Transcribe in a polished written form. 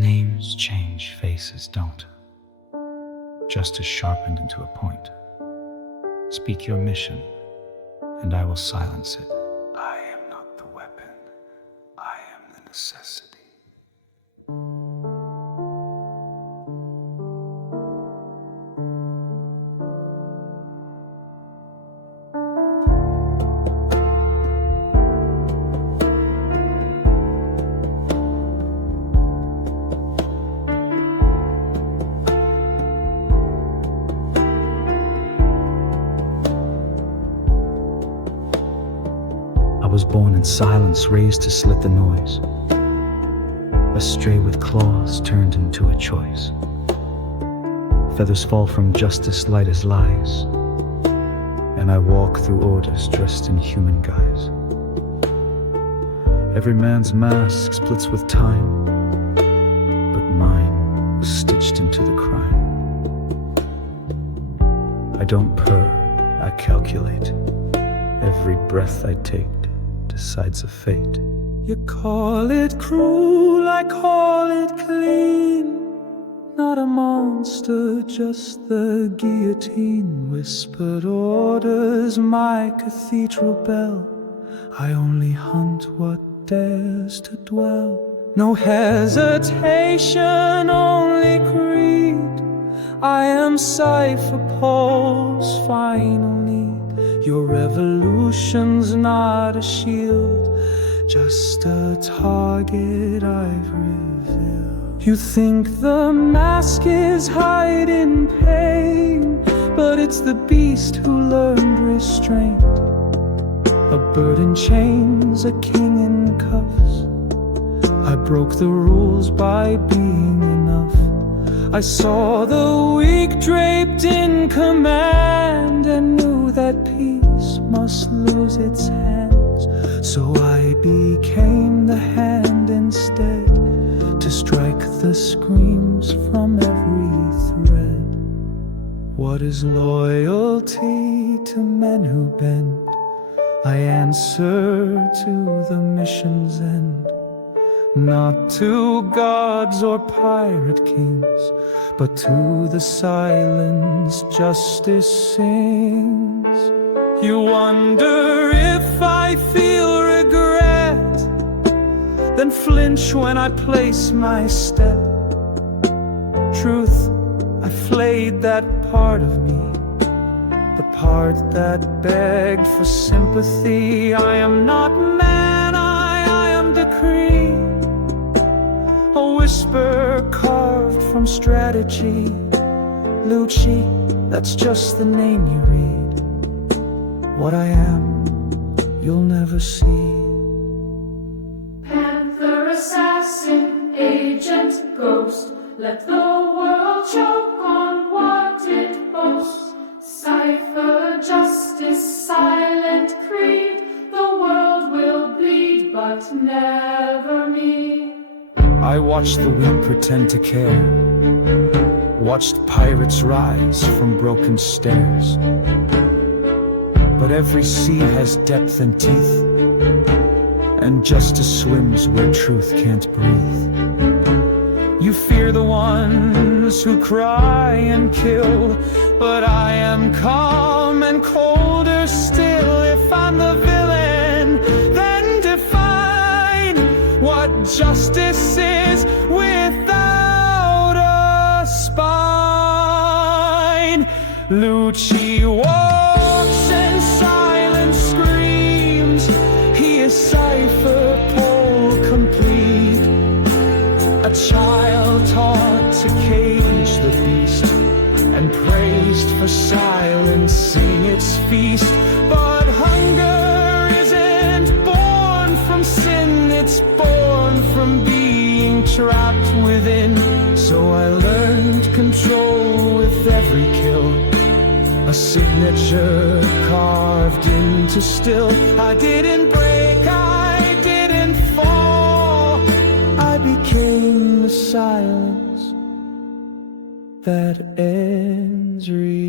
Names change, faces don't. Justice sharpened into a point. Speak your mission, and I will silence it. I am not the weapon. I am the necessity. I was born in silence, raised to slit the noise. A stray with claws turned into a choice. Feathers fall from justice light as lies, and I walk through orders dressed in human guise. Every man's mask splits with time, but mine was stitched into the crime. I don't purr, I calculate. Every breath I take decides a fate. You call it cruel, I call it clean. Not a monster, just the guillotine. Whispered orders, my cathedral bell. I only hunt what dares to dwell. No hesitation, only greed. I am Cipher Pol's final need. Your revolution's not a shield, just a target I've revealed. You think the mask is hiding pain, but it's the beast who learned restraint. A bird in chains, a king in cuffs. I broke the rules by being enough. I saw the weak draped in command and knew that peace must lose its hands. So I became the hand instead, to strike the screams from every thread. What is loyalty to men who bend? I answer to the mission's end. Not to gods or pirate kings, but to the silence justice sings. You wonder if I feel regret, then flinch when I place my step. Truth, I flayed that part of me, the part that begged for sympathy. I am not man, I am decree. A whisper carved from strategy. Lucci, that's just the name you read. What I am, you'll never see. Panther, assassin, agent, ghost, let the world choke on what it boasts. Cipher, justice, silent creed. The world will bleed, but never me. I watched the weak pretend to care, watched pirates rise from broken stairs. But every sea has depth and teeth, and justice swims where truth can't breathe. You fear the ones who cry and kill, but I am calm and colder still. If I'm the villain, then define what justice is without a spine. Lucci walks and silence screams. He is Cipher Pol complete, a child taught to cage the beast and praised for silencing its feast. But hunger isn't born from sin, it's born from being trapped within. So I learned control with every kill, a signature carved into still. I didn't break, I didn't fall, I became the silence that ends real.